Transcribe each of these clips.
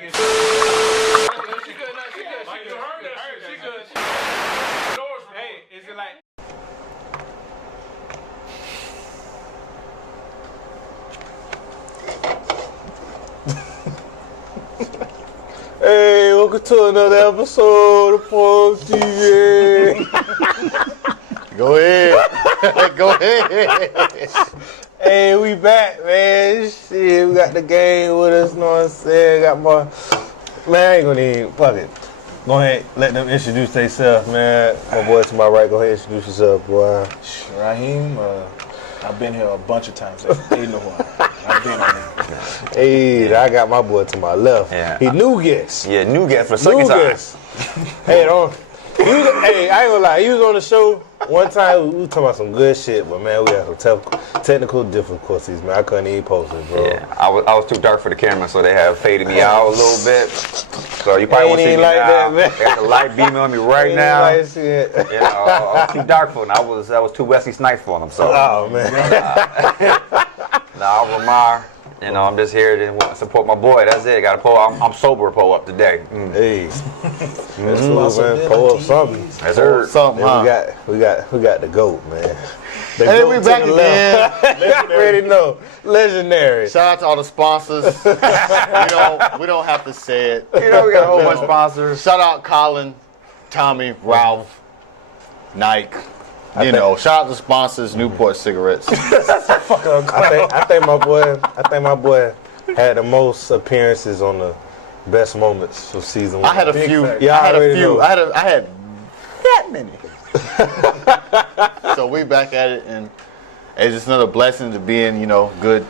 She good. Hey, is it like? Hey, welcome to another episode of Pulp TV. Go ahead. Go ahead. Hey, we back, man. Shit, we got the game with us, know what I'm saying? Got my... Man, I ain't gonna even... Fuck it. Go ahead, let them introduce themselves, man. My boy to my right, go ahead, introduce yourself, boy. Raheem, I've been here a bunch of times. They know who I am. I've been on it. Hey, I got my boy to my left. Yeah. He new guest. Yeah, new guest for the second New time. guest. Hey, hey, I ain't gonna lie. He was on the show one time. We was talking about some good shit, but man, we had some technical difficulties, man. I couldn't even post it, bro. Yeah, I was too dark for the camera, so they have faded me out a little bit. So you probably won't see me like now. that, man. They got the light beaming on me right now. Like shit. You know, I was too dark for them. I was too Wesley Snipes for them. So Oh man. now Ramar, you know, I'm just here to support my boy. That's it. Got to pull. I'm sober. Pull up today. Hey, that's cool, man. Pull up something. That's her. Something, huh? We got the GOAT, man. The Hey, GOAT we to back the again. left. You already know, legendary. Shout out to all the sponsors. we don't have to say it. You know, we got a whole bunch of sponsors. Shout out Colin, Tommy, Ralph, Nike. You know, shout out to sponsors, Newport cigarettes. I think my boy had the most appearances on the best moments of season 1. I had a few. Yeah, I had a few. know. I had that many. So we back at it, and it's just another blessing to be in, you know, good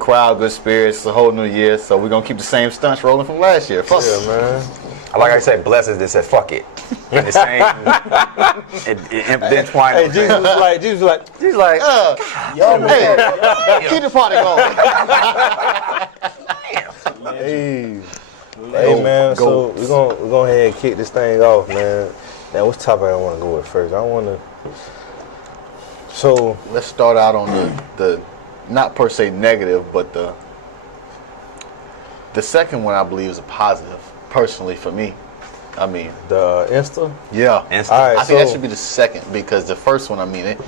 crowd, good spirits. It's a whole new year, so we're gonna keep the same stunts rolling from last year. Fuck Yeah, it. man. Like I said, blessings. They said, "Fuck it." In the same. Then twine. Hey, Jesus was like, He's like, Hey, keep the party going. hey, man. So we're gonna head and kick this thing off, man. Now, what topic I want to go with first? I want to. So Let's start out on the not per se negative, but the second one I believe is a positive, personally for me. I mean, the Insta. yeah. Insta. All right, I think that so- should be the second because the first one, I mean, it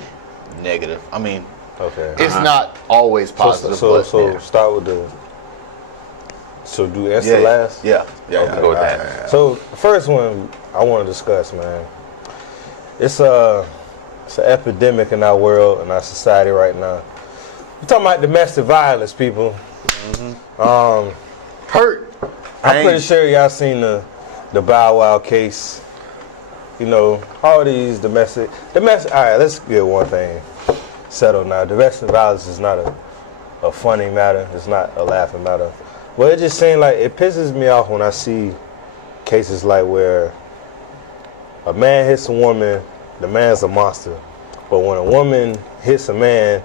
negative. I mean, Okay. it's not always positive. but Start with the. So do Insta yeah, last. Yeah. Go with that. So the first one I want to discuss, man. It's an epidemic in our world, in our society right now. We're talking about domestic violence, people. Hurt. I'm pretty sure y'all seen the Bow Wow case. You know, all these domestic. All right, let's get one thing settled now. Domestic violence is not a funny matter. It's not a laughing matter. Well, it just seems like it pisses me off when I see cases like where a man hits a woman, the man's a monster. But when a woman hits a man,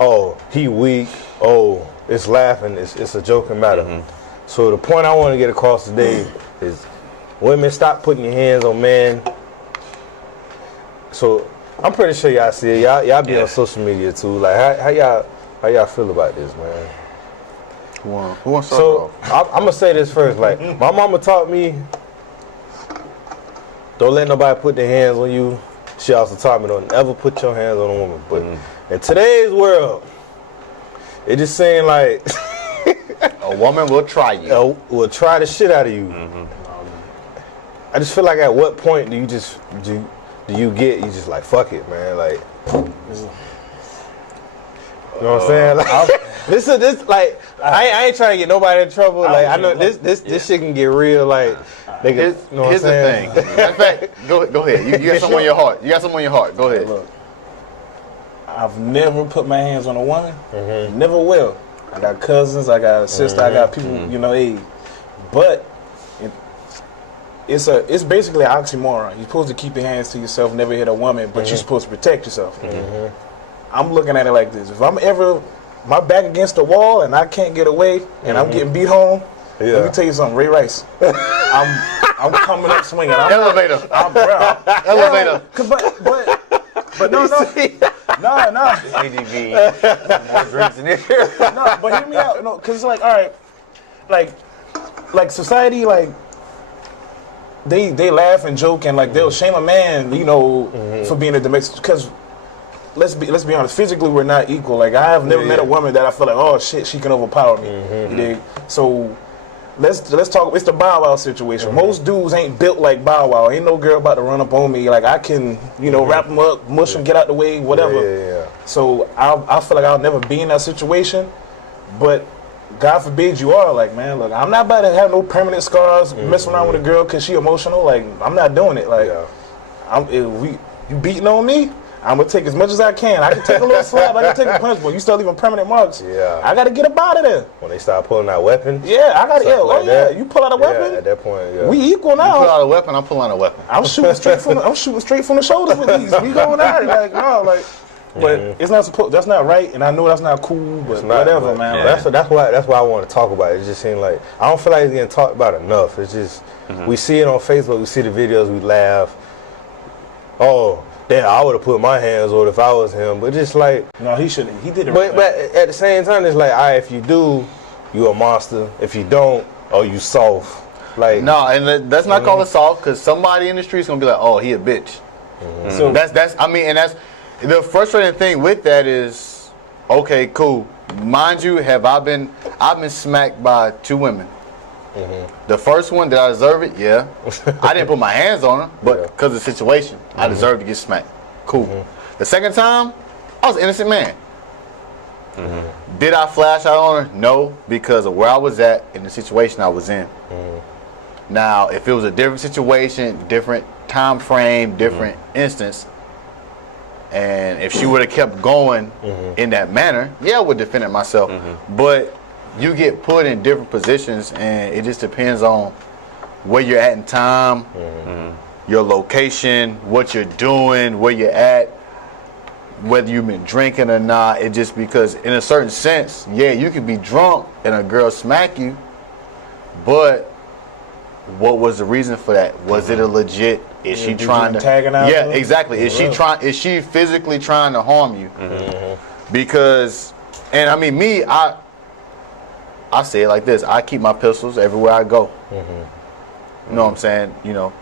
oh, he weak. Oh, it's laughing. It's a joking matter. So the point I want to get across today is women, stop putting your hands on men. So I'm pretty sure y'all see it. Y'all be on social media too. Like how y'all feel about this, man? Who wants to So start off? I'm gonna say this first. Like my mama taught me, don't let nobody put their hands on you. She also taught me, don't ever put your hands on a woman. But in today's world, it just seems like A woman will try you. will try the shit out of you. I just feel like at what point do you just like fuck it, man? Like, you know what I'm saying? Like, this like I ain't trying to get nobody in trouble. Like I know this shit can get real. Like, nigga, you know what I'm Here's the saying? thing. In fact, go ahead. You got something on your heart. You got something on your heart. Go ahead. Look, I've never put my hands on a woman. Never will. I got cousins. I got a sister. I got people. You know, hey, but it's basically an oxymoron. You're supposed to keep your hands to yourself, never hit a woman, but you're supposed to protect yourself. I'm looking at it like this: if I'm ever my back against the wall and I can't get away and I'm getting beat home, let me tell you something, Ray Rice. I'm coming up swinging. Elevator. Elevator. But no. ADV. More drinks in here. No, but hear me out. No, because it's like, all right, like, like society, like they laugh and joke and like they'll shame a man, you know, for being a domestic. Because let's be honest, physically we're not equal. Like I have never met a woman that I feel like, oh shit, she can overpower me. You dig? So let's talk. It's the Bow Wow situation. Most dudes ain't built like Bow Wow. Ain't no girl about to run up on me. Like I can, you know, wrap them up, mush them, get out the way, whatever. So I feel like I'll never be in that situation. But God forbid you are. Like, man, look, I'm not about to have no permanent scars, messing around with a girl because she emotional. Like, I'm not doing it. Like, you beating on me, I'm gonna take as much as I can. I can take a little slap, I can take a punch, but you still leaving permanent marks. I gotta get up out of there. When they start pulling out weapons. I gotta. You pull out a weapon. At that point, we equal now. You pull out a weapon, I'm pulling out a weapon. I'm shooting straight from the shoulders with these. We going at it. Like, no, like. But it's not supposed. That's not right, and I know that's not cool. But whatever, man. That's why I want to talk about it. It just seems like I don't feel like it's getting talked about enough. It's just we see it on Facebook, we see the videos, we laugh. Oh, damn! I would have put my hands on it if I was him. But just like no, he shouldn't. He did it. But at the same time, it's like, all right, if you do, you a monster. If you don't, oh, you soft. Like no, and let's not call it soft because somebody in the street's gonna be like, oh, he a bitch. So that's I mean, and that's. The frustrating thing with that is, okay, cool. Mind you, I've been smacked by 2 women. The first one, did I deserve it? Yeah. I didn't put my hands on her, but because of the situation, I deserved to get smacked. Cool. The second time, I was an innocent man. Did I flash out on her? No, because of where I was at and the situation I was in. Now, if it was a different situation, different time frame, different instance, and if she would have kept going in that manner, I would have defended myself. But you get put in different positions, and it just depends on where you're at in time, your location, what you're doing, where you're at, whether you've been drinking or not. It just because, in a certain sense, you could be drunk and a girl smack you, but what was the reason for that? Was it a legit? Is she trying to antagonize? Yeah, exactly. Is she trying? Is she physically trying to harm you? Because, and I mean, me, I say it like this: I keep my pistols everywhere I go. You know what I'm saying? You know,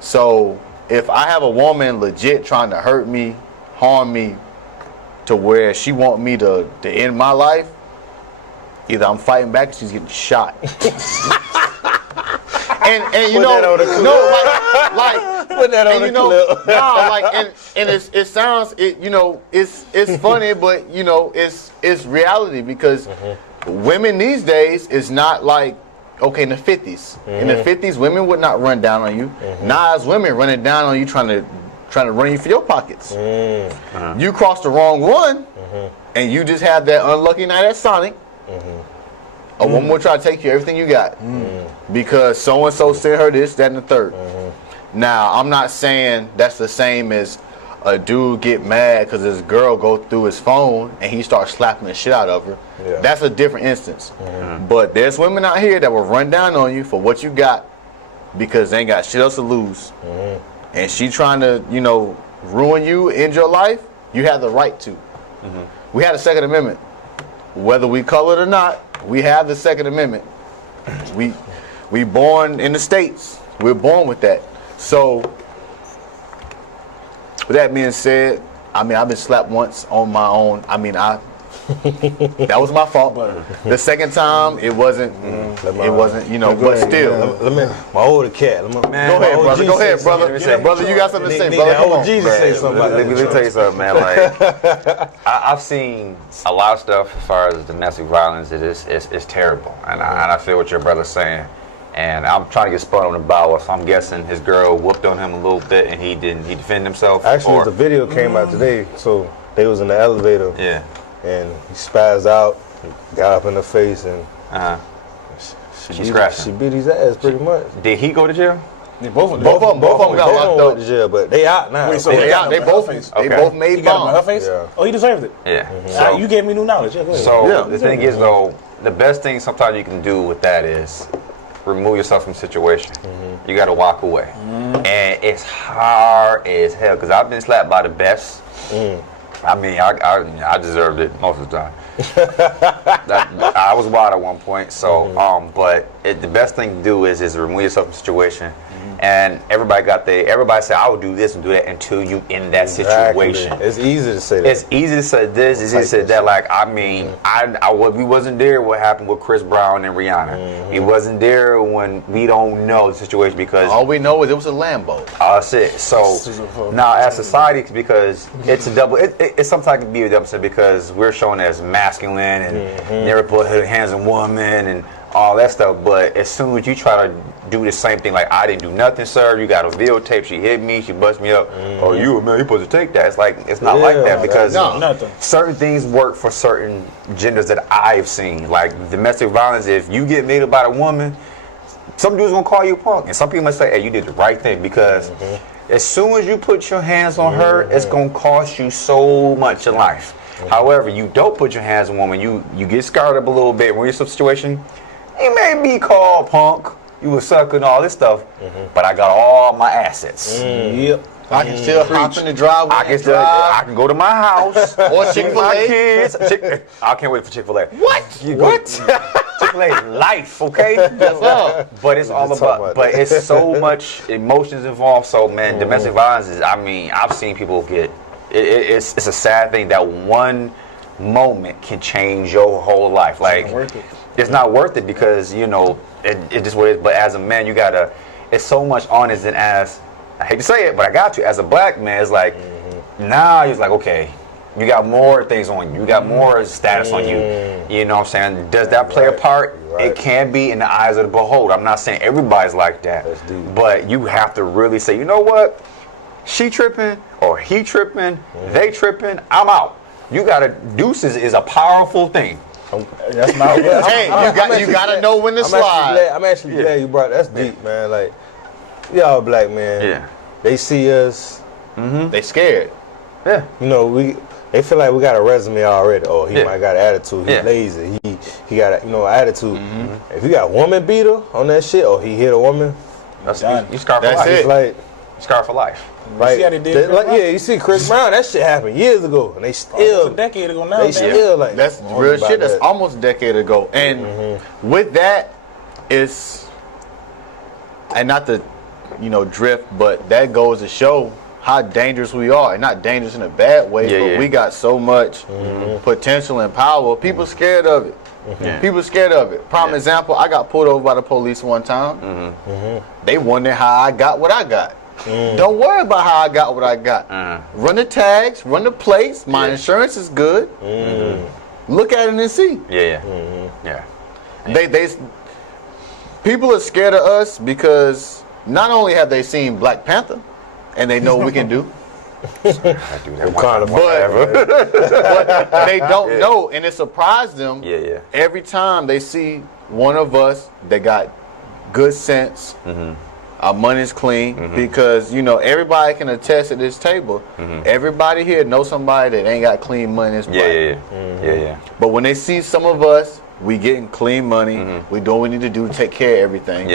so if I have a woman legit trying to hurt me, harm me, to where she want me to end my life, either I'm fighting back or she's getting shot. And you know, like put that on the clip. And it sounds, you know, it's funny, but you know, it's reality because women these days is not like, okay, in the 50s. In the 50s, women would not run down on you. Now, as women running down on you, trying to run you for your pockets. You crossed the wrong one, and you just had that unlucky night at Sonic. A woman will try to take you everything you got because so and so said her this, that, and the third. Now, I'm not saying that's the same as a dude get mad because his girl go through his phone and he starts slapping the shit out of her. That's a different instance. But there's women out here that will run down on you for what you got because they ain't got shit else to lose. And she trying to, you know, ruin you, end your life. You have the right to. We had a Second Amendment. Whether we call it or not, we have the Second Amendment. We born in the States. We're born with that. So, with that being said, I mean, I've been slapped once on my own. I mean, that was my fault. The second time, it wasn't, you know, but still. My older cat. Go ahead, brother. Brother, you got something to say, brother. Come on. Jesus say something about Let me tell you something, man. Like, I've seen a lot of stuff as far as domestic violence. It's terrible. And I feel what your brother's saying. And I'm trying to get spun on the Bow Wow, so I'm guessing his girl whooped on him a little bit and he defended himself. Actually, the video came out today, so they was in the elevator. And he spazzed out, got up in the face, and she beat his ass pretty much. Did he go to jail? Both of them got locked up. Went to jail, but they out now. They both made he got him in her face? Yeah. Oh, he deserved it. So, you gave me new knowledge. Go ahead. So the thing is, though, the best thing sometimes you can do with that is remove yourself from the situation. You got to walk away. And it's hard as hell because I've been slapped by the best. I mean, I deserved it most of the time. I was wild at one point. So, but the best thing to do is remove yourself from the situation. And everybody say I would do this and do that until you in that situation. It's easy to say that. It's easy to say this. It's easy to say that. Like I mean, we wasn't there. What happened with Chris Brown and Rihanna? We wasn't there when we don't know the situation because all we know is it was a Lambo. That's it. So now as society, because it's a double. It sometimes can be a double standard because we're shown as masculine and never put hands on women and all that stuff. But as soon as you try to do the same thing, like I didn't do nothing, sir. You got a videotape. She hit me. She bust me up. Oh, you a man? You supposed to take that? It's like it's not like that because certain things work for certain genders that I've seen. Like domestic violence. If you get made up by a woman, some dude's gonna call you a punk, and some people might say, "Hey, you did the right thing," because as soon as you put your hands on her, it's gonna cost you so much in life. However, you don't put your hands on a woman, you get scarred up a little bit. When you're in some situation, you may be called punk. You were sucking all this stuff, but I got all my assets. Yep. I can still hop in the driveway. I can go to my house or Chick-fil-A. My kids. I can't wait for Chick-fil-A. What? Chick-fil-A is life, okay? But it's all about. But it's so much emotions involved. So man, domestic violence is. I mean, I've seen people get. It's a sad thing that one moment can change your whole life. Like it's not worth it because it just what it is. But as a man, you gotta. It's so much on it than as. I hate to say it, but I got to. As a black man, it's like now it's like okay, you got more things on you. You got more status on you. You know what I'm saying? Does that play a part? It can be in the eyes of the beholder. I'm not saying everybody's like that, but you have to really say, you know what? She tripping or he tripping, they tripping. I'm out. You gotta. Deuces is a powerful thing. That's not. Hey, you gotta know when to slide. I'm actually glad you brought. That's deep, man. Like. Y'all black man. Yeah. They see us. They scared. Yeah. They feel like we got a resume already. Oh, he might got an attitude. He lazy. He got an attitude. If you got a woman beater on that shit, or he hit a woman, that's done. You scar for life. It's like scar for life. Like, you see how they did you see Chris Brown. That shit happened years ago, and they still a decade ago now. They still like that's real shit. That's almost a decade ago. And with that, it's and not the. Drift, but that goes to show how dangerous we are, and not dangerous in a bad way, but we got so much potential and power. People scared of it. People scared of it. Prime example, I got pulled over by the police one time. They wondered how I got what I got. Don't worry about how I got what I got. Run the tags, run the plates. My insurance is good. Look at it and see. They people are scared of us because not only have they seen Black Panther, and they know what we can do, but they don't know, and it surprised them every time they see one of us that got good sense, our money's clean, because, everybody can attest at this table. Everybody here knows somebody that ain't got clean money. But when they see some of us, we getting clean money, we doing what we need to do to take care of everything.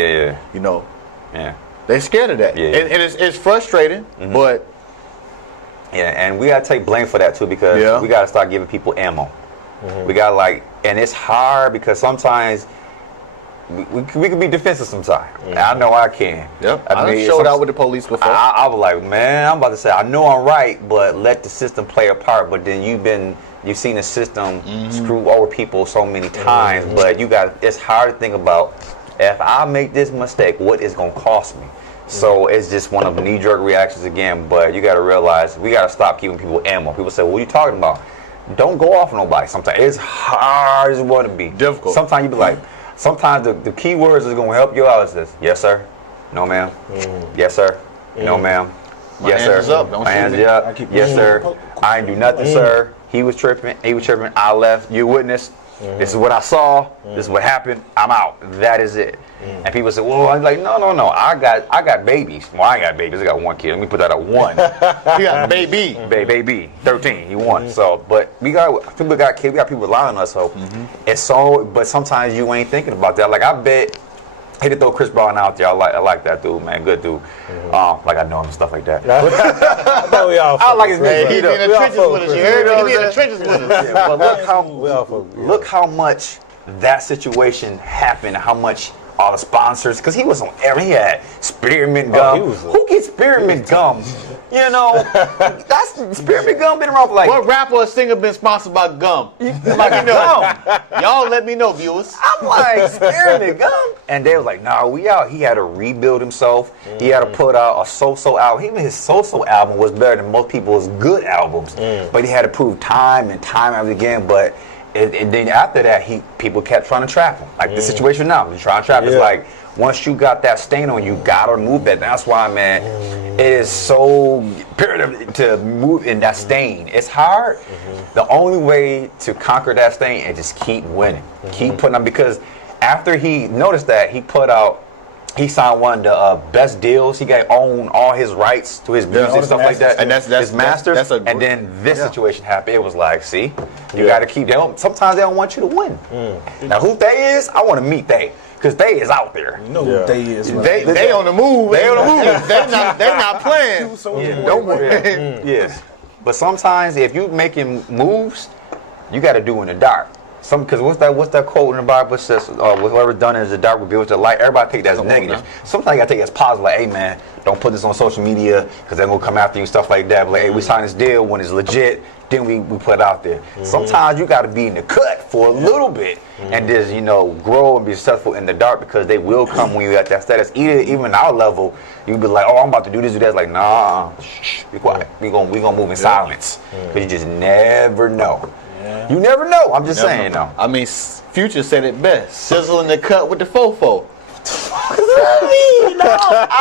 They're scared of that. And it's frustrating, but and we gotta take blame for that too, because we gotta start giving people ammo. We gotta and it's hard because sometimes we can be defensive sometimes. I know I can. I showed out with the police before. I was like, man, I'm about to say I know I'm right, but let the system play a part. But then you've seen the system screw over people so many times, but it's hard to think about. If I make this mistake, what is going to cost me? So it's just one of the knee-jerk reactions again. But you got to realize we got to stop giving people ammo. People say, "What are you talking about?" Don't go off on nobody. Sometimes it's hard as it want to be. Difficult. Sometimes you be like, sometimes the key words that's going to help you out is this: yes, sir. No, ma'am. Yes, sir. No, ma'am. Yes, sir. My hands are up. Yes, sir. I ain't do nothing, sir. He was tripping. He was tripping. I left. You witnessed. This is what I saw. This is what happened. I'm out. That is it. And people say, "Well," I'm like, no. I got babies. Well, I ain't got babies. I got one kid. Let me put that at one. You got baby. Baby. 13. He won. So, but we got kids. We got people relying on us. So it's so. But sometimes you ain't thinking about that. Like I bet He to throw Chris Brown out there. I like that dude, man. Good dude. Like I know him and stuff like that. I thought we all I like his Hey, music. he be in the trenches with us. You heard me? He be in the trenches with us. Yeah, but we all fuck with look how much that situation happened. How much all the sponsors, because he was on every. He had spearmint gum. Who gets spearmint gum? You know, that's spearmint gum been around for like. What rapper or singer been sponsored by gum? Like gum. Y'all let me know, viewers. I'm like, spearmint gum? And they was like, nah, we out. He had to rebuild himself. He had to put out a so-so album. Even his so-so album was better than most people's good albums. But he had to prove time and time again. But and then after that, people kept trying to trap him. Like the situation now, you trying to trap. It's like, once you got that stain on you, gotta remove that. That's why, man, it is so imperative to move in that stain. It's hard. The only way to conquer that stain is just keep winning. Keep putting up, because after he noticed that, he signed one of the best deals. He got own all his rights to his music and stuff like that. And that's his masters. And then this situation happened. It was like, see, you got to keep. Sometimes they don't want you to win. Now, who they is? I want to meet they. Because they is out there. You know who they is. They on the move. They on the move. They not playing. Don't worry. Yes. But sometimes if you making moves, you got to do in the dark. Because what's that quote in the Bible? It says, whatever's done in the dark will be with the light. Everybody take that as negative. Sometimes you got to take it as positive. Like, hey, man, don't put this on social media because they're going to come after you and stuff like that. But like, hey, we signed this deal when it's legit. Then we put it out there. Sometimes you got to be in the cut for a little bit and just, grow and be successful in the dark, because they will come when you're at that status. Even our level, you'll be like, oh, I'm about to do this, do that. It's like, nah, shh, be quiet. We gonna move in silence, because you just never know. You never know. I'm just saying, though. I mean, Future said it best. Sizzle in the cut with the fofo. I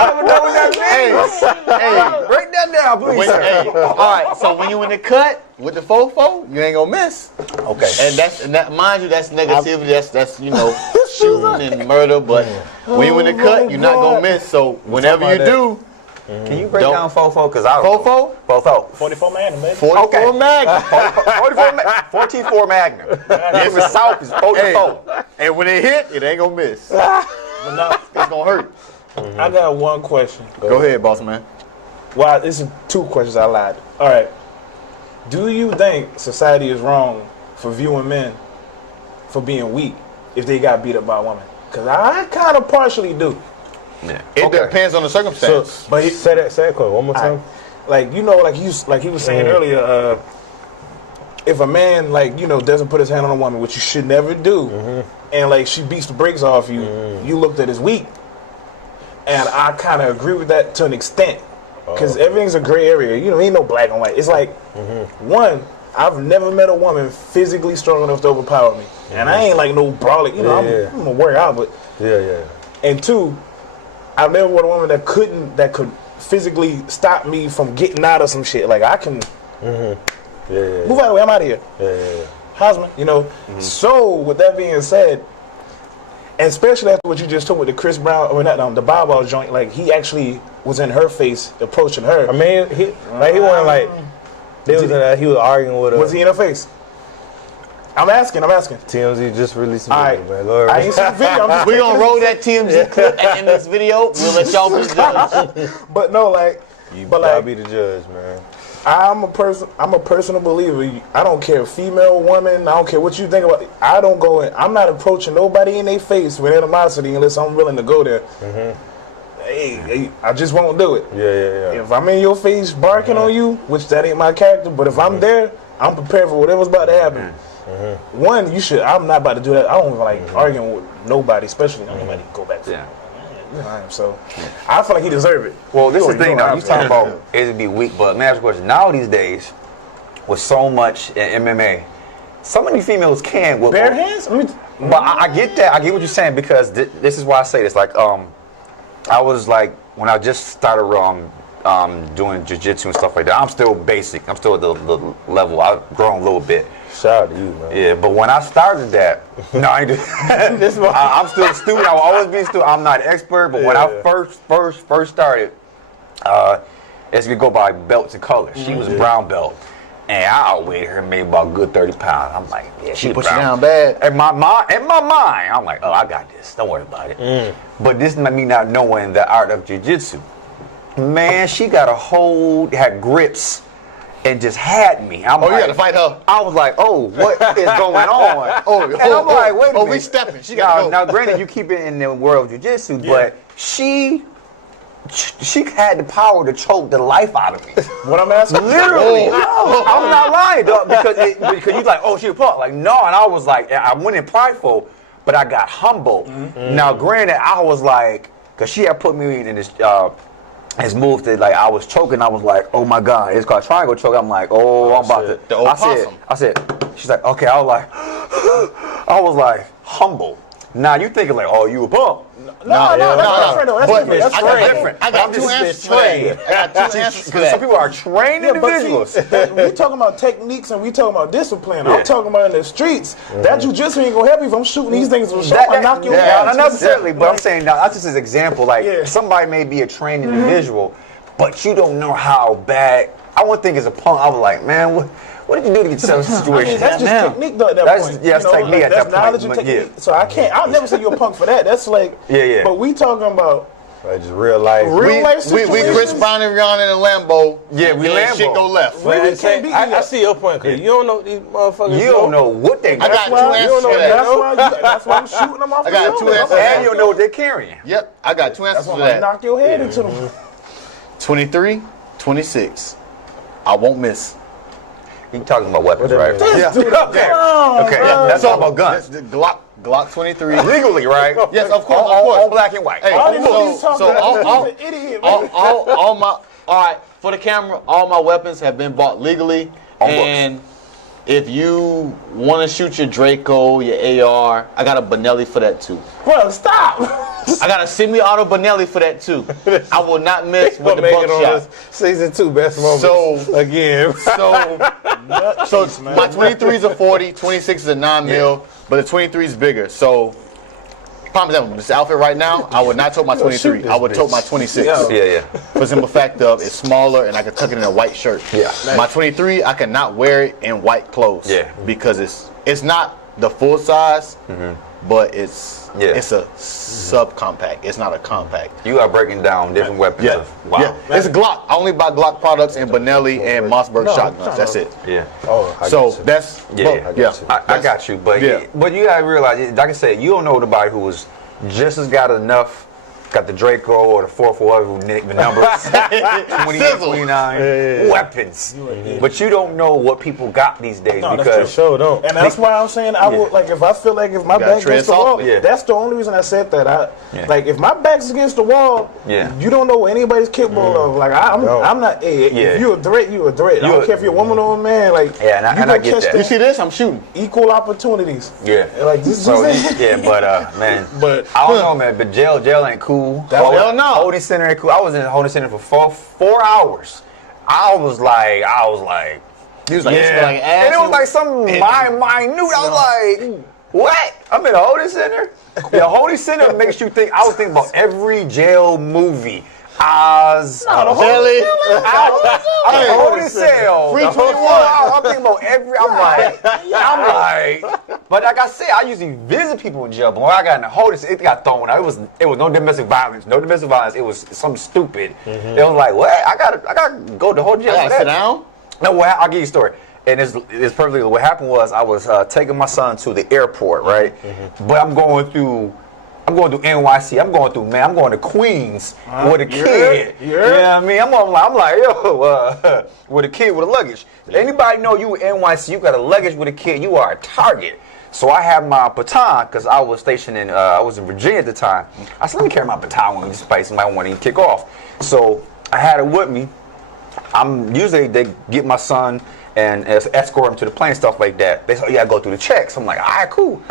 don't know what that means. Hey, Break that down, please. hey, all right. So when you in the cut with the fofo, you ain't gonna miss. Okay. And that, mind you, that's negativity. That's shooting and murder. But when you in the cut, you're not gonna miss. So whenever you do. Can you break down Fofo? Because I don't Fofo? Fofo. 44 Magnum, baby. 44 Magnum. 44 Magnum. If it's south, it's 44. And when it hit, it ain't gonna miss. It's gonna hurt. I got one question. Go ahead, boss man. Well, this is two questions. I lied. All right. Do you think society is wrong for viewing men for being weak if they got beat up by a woman? Because I kind of partially do. Yeah. It depends on the circumstance. So, but say that quote one more time. Like, he was saying earlier, if a man doesn't put his hand on a woman, which you should never do, and like she beats the brakes off you, you looked at as weak. And I kind of agree with that to an extent, because everything's a gray area. Ain't no black and white. It's like one, I've never met a woman physically strong enough to overpower me, and I ain't like no brawling. I'm gonna work out, but And two, I've never met a woman that could physically stop me from getting out of some shit. Like, I can move out of the way. I'm out of here. Husband, So with that being said, and especially after what you just told with the Chris Brown, or not, the Bow Wow joint, like he actually was in her face approaching her. I mean, he wasn't like he was arguing with her. Was he in her face? I'm asking. TMZ just released a video, man. Lord, I ain't seen the video. We gonna roll that TMZ clip in this video. We'll let y'all be the judge. But no, like, I'll be the judge, man. I'm a personal believer. I don't care, female, woman. I don't care what you think about it. I don't go in. I'm not approaching nobody in their face with animosity unless I'm willing to go there. Hey, I just won't do it. Yeah. If I'm in your face barking on you, which that ain't my character, but if I'm there, I'm prepared for whatever's about to happen. One, I'm not about to do that. I don't even like arguing with nobody, especially nobody go back to so I feel like he deserved it. Well, this is the thing, though. You talking about it'd be weak, but let me ask you a question. Now these days, with so much in MMA, so many females can. Bare hands? But I get that. I get what you're saying, because this is why I say this. Like, I was like, when I just started doing jiu-jitsu and stuff like that, I'm still basic. I'm still at the level. I've grown a little bit. Shout out to you, man. Yeah, but when I started that, no, I ain't do. I'm still a student. I will always be a student. I'm not an expert, but when I first started, as we go by belts and colors, she was brown belt. and I outweighed her maybe about a good 30 pounds. I'm like, yeah, She put a you brown. down bad. In my mind, I'm like, oh, I got this. Don't worry about it. But this is me not knowing the art of jiu-jitsu. Man, she got a hold, had grips, and just had me. I'm Oh, like, you had to fight her. I was like, oh, what is going on? And I'm like, wait a minute. we stepping. She got to go. Now, granted, you keep it in the world of jiu-jitsu, but she had the power to choke the life out of me. What I'm asking? Literally. I'm not lying, dog, because you like, oh, she a punk. Like, no, and I was like, I went in prideful, but I got humble. Now, granted, I was like, because she had put me in this move that, like, I was choking. I was like, oh my God, it's called triangle choke. I'm like, oh, I'm about to. The old possum. I said, she's like, okay. I was like, humble. Now you thinking like, oh, you a punk? No, that's different though. That's But different. That's I got trained. different. I got I'm two just answers for that. I got two answers for Because some that. people are trained Yeah, but individuals. see, we talking about techniques and we talking about discipline. I'm talking about in the streets. That jujitsu ain't gonna help you if I'm shooting these things with a shot. I knock your head not out. necessarily, but I'm saying now that's just an example. Like Yeah. somebody may be a trained individual, but you don't know how bad. I would think as a punk, I was like, man, what did you do to get yourself in a I situation? mean, that's just now? technique though at that That's- point. yeah, that's technique at that's that point, knowledge and but yeah. technique. So I'll never say you're a punk for that. That's like, Yeah. But we talking about Like just real life. real life We situations. Chris Brown and Rihanna in a Lambo. Yeah, we and Lambo. Shit go left. Really Man, can't beat I me up. see your point, cause you don't know these motherfuckers. You don't know what they I got. got two Well, answers for that. that's why I'm shooting them off. I got the two helmet. answers. And you don't know what they're carrying. Yep, I got two answers That's for why I that. knock your head into them. 23, 26. I won't miss. You talking about weapons, right? Yeah. Okay. Okay. That's all about guns. The Glock 23. Legally, right? Yes, of course, All black and white. Hey, I didn't know what he was so talking about. all, He's an idiot, man. all right, for the camera, all my weapons have been bought legally. On And if you want to shoot your Draco, your AR, I got a Benelli for that too. Bro, stop. I got a semi-auto Benelli for that too. I will not miss with the buckshot. Season 2 best moments. So- again. So my 23 is a 40, 26 is a 9 mil, but the 23 is bigger. So, prime example, this outfit right now, I would not tote my 23. I would tote my 26. Yo. Yeah. For the simple fact of it's smaller and I can tuck it in a white shirt. Yeah. My 23, I cannot wear it in white clothes. Yeah. Because it's not the full size, but it's a subcompact. It's not a compact. You are breaking down different weapons. Yeah. Wow. Yeah. It's Glock. I only buy Glock products and Benelli and Mossberg shotguns. That's it. Yeah. Oh, I So got you. that's Yeah. I got you, but Yeah. but you gotta realize, like I said, you don't know nobody who was just as got enough, got the Draco or the 4-4 who nicked the numbers, 28, Sizzle. 29 weapons, but you don't know what people got these days No, that's because Sure don't. And that's why I'm saying I would like if I feel like if my gotta back's tread against the wall, softly. Yeah. that's the only reason I said that. Yeah. Like if my back's against the wall, Yeah. you don't know what anybody's capable of. Like I'm not. Hey, Yeah. if you a threat, you a threat. I You don't a- care if you're a woman or a man. Like Yeah, and I- you and I gonna get catch that. the You see this? I'm shooting. equal opportunities. yeah. Like this So is yeah, but man, But- I don't know, man. But jail ain't cool. Hell no. Holding center ain't cool. I was in the holding center for four hours. I was like, You was like, yeah, like ass. and it was like some minute. I was like, what? I'm in a holding center. The holding center makes you think. I was thinking about every jail movie. Oz, Belly. I'm in a holding cell. Free The whole 21. time, I'm thinking about every. I'm like, but like I said, I usually visit people in jail. But when I got in the holding cell, it got thrown out. It was no domestic violence. No domestic violence. It was something stupid. It was like, what? I gotta go to the whole jail. I for gotta that. sit down. No, I'll give you a story. And it's perfectly. What happened was I was taking my son to the airport, right? But I'm going through NYC. I'm going to Queens with a kid. yeah. You know what I mean? I'm like, yo, with a kid with a luggage. Anybody know you in NYC? You got a luggage with a kid. You are a target. So I have my baton because I was stationed in I was in Virginia at the time. I said, let me carry my baton with me, just somebody want to kick off. So I had it with me. Usually they get my son and escort him to the plane, stuff like that. They say, oh, you gotta go through the checks. I'm like, all right, cool.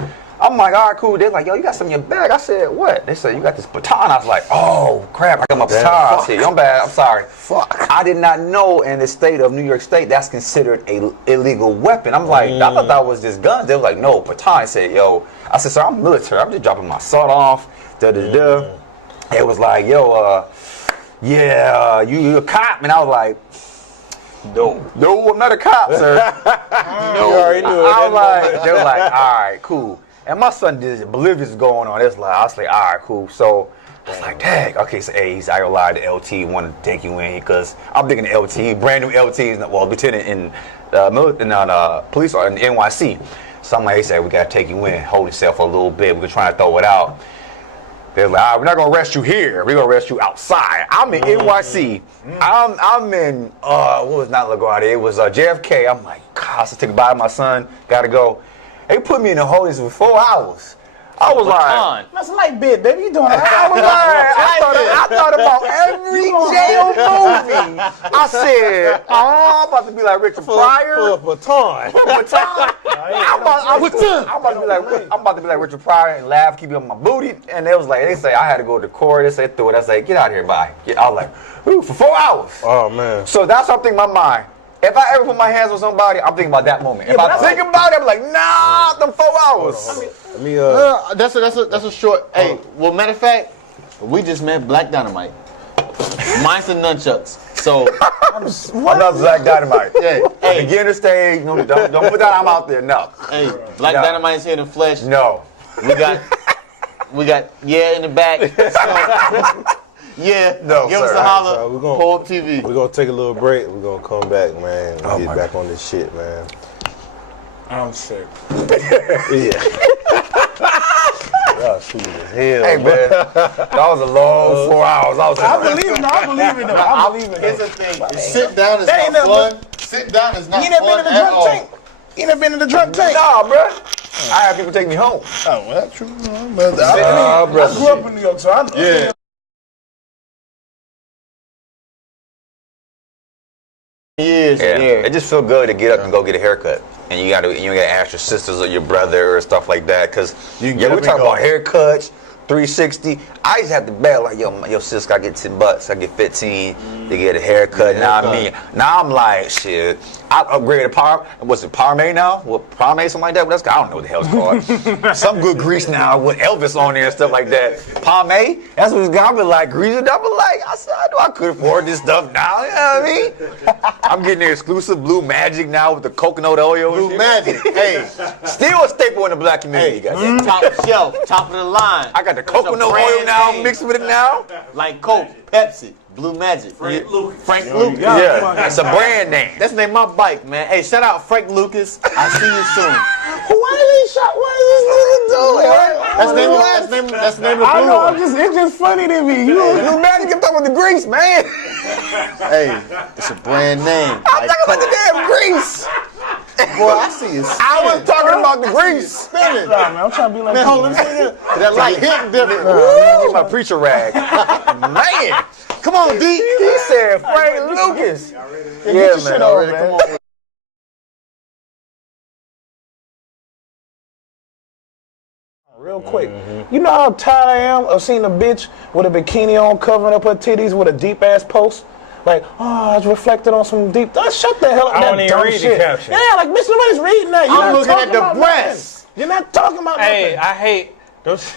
I'm like, all right, cool. They're like, yo, you got something in your bag. I said, what? They said, you got this baton. I was like, oh, crap, I got my baton. I said, I'm bad, I'm sorry. Fuck. I did not know in the state of New York State that's considered a illegal weapon. I'm like, I thought that was just guns. They were like, no, baton. I said, yo. I said, sir, I'm military. I'm just dropping my salt off. Da-da-da. It was like, yo, you a cop? And I was like, No, I'm not a cop, sir. You already knew it. I was like, they were like, all right, cool. And my son did oblivious going on. It's like, I was like, all right, cool. So it's like, dang. Okay, so hey, I ain't lied. The LT wanted to take you in because I'm thinking the LT, brand new LTs, well, lieutenant in police or in NYC. Somebody said we gotta take you in, hold yourself for a little bit. We're trying to throw it out. They're like, all right, we're not gonna arrest you here. We're gonna arrest you outside. I'm in NYC. I'm in what was not LaGuardia? It was JFK. I'm like, gosh, I took a bite of my son. Gotta go. They put me in the holdings for 4 hours. I was like, That's a light bit, baby. You doing I was like, I thought about every jail movie. I said, oh, I'm about to be like Richard Pryor. For baton. I'm about to be like Richard Pryor and laugh, keep you on my booty. And they say I had to go to court. They say through it. I say, get out of here, bye. I was like, ooh, for 4 hours. Oh man. So that's something in my mind. If I ever put my hands on somebody, I'm thinking about that moment. If I think about it, I'm like, nah, them 4 hours. Let me That's a short. Hey, well, matter of fact, we just met Black Dynamite. Mine's the nunchucks. So I'm not Black Dynamite. Hey, Beginner stage. No, don't put that I'm out there. No. hey, Black Dynamite's here in the flesh. No. We got in the back. So, yeah, No, give sir. us a holler. So we're gonna- Pull up TV. We're gonna take a little break. We're gonna come back, man. Oh, And my get back on this shit, man. I'm sick. Yeah. Y'all sweet as hell. Hey, man. That was a long 4 hours. I believe it. Here's the thing. Sit down is That ain't not nothing fun. Sit down is not You never been fun in the at drunk all. tank? You never been in the drunk tank? Nah, bro. I have people take me home. Oh, well, that's true. I brother. grew up in New York, so I know. Yeah. Years. Yeah. It just feel good to get up and go get a haircut. And you gotta ask your sisters or your brother or stuff like that. Cause You can we get up and talk go. about haircuts, 360. I just have to bet like your sis gotta get 10 bucks, I get 15 to get a haircut. Now I'm like shit. I upgraded what's it, Parme now? What Parme, something like that? I don't know what the hell it's called. Some good grease now with Elvis on there and stuff like that. Parme, that's what it's got. But like grease it up, but like I said, I know I could afford this stuff now. You know what I mean? I'm getting the exclusive Blue Magic now with the coconut oil. and Blue shit. Magic. Hey, Still a staple in the black community, guys. top shelf, top of the line. I got the It's a coconut oil brand now name. mixed with it now. Like Coke, Pepsi, Blue Magic. Frank Lucas. Yeah, it's a brand name. That's the name of my bike, man. Hey, shout out Frank Lucas. I'll see you soon. That's the name of the I blue know, one. it's just funny to me. Blue Magic, I'm talking about the grease, man. Hey, it's a brand name. I'm talking about the damn grease. Boy, I see you spinning. I was talking about the grease. Spinning. Nah, man, I'm trying to be like Man, you, hold on, let me see this. That light hitting different. Get my preacher rag. Man, Come on, D. he said Frank Lucas. Get your shit on, man. Come on. Real quick, you know how tired I am of seeing a bitch with a bikini on covering up her titties with a deep ass post? Like, oh, it's reflected on some deep. Shut the hell up. I that don't even dumb read the shit. caption. Yeah, like, bitch, nobody's reading that. You're I'm not looking at talking the about breasts. nothing. You're not talking about Hey, nothing. I hate those.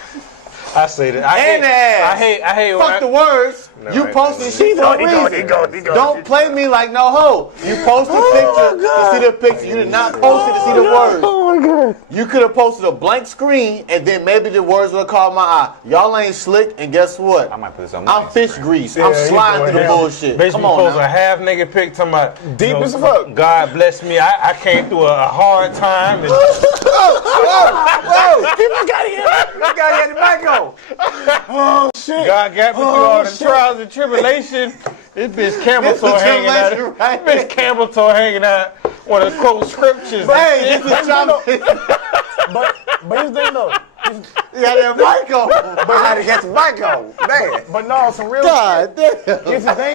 I say that. And the ass. I hate when Fuck the words. You right. posted shit for a reason. He go. Don't play me like no hoe. You posted a picture to see the picture. You did not post it to see the words. Oh my god. You could have posted a blank screen and then maybe the words would have caught my eye. Y'all ain't slick, and guess what? I might put this on I'm fish grease. I'm sliding through the bullshit. Bitch, Come you on post a now. half naked pic talking about Deep as fuck. God bless me. I came through a hard time. And Whoa! People got here. This guy had the mic on. Oh shit. God got me through all the shit. trials and tribulation. This bitch camel toe hanging out. tribulation, right? This bitch camel toe hanging out. Want to quote scriptures. Hey, this is John. But here's the thing though. You got that mic on. I had to get the mic on. Man. But no, some real God damn. shit. Here's the thing.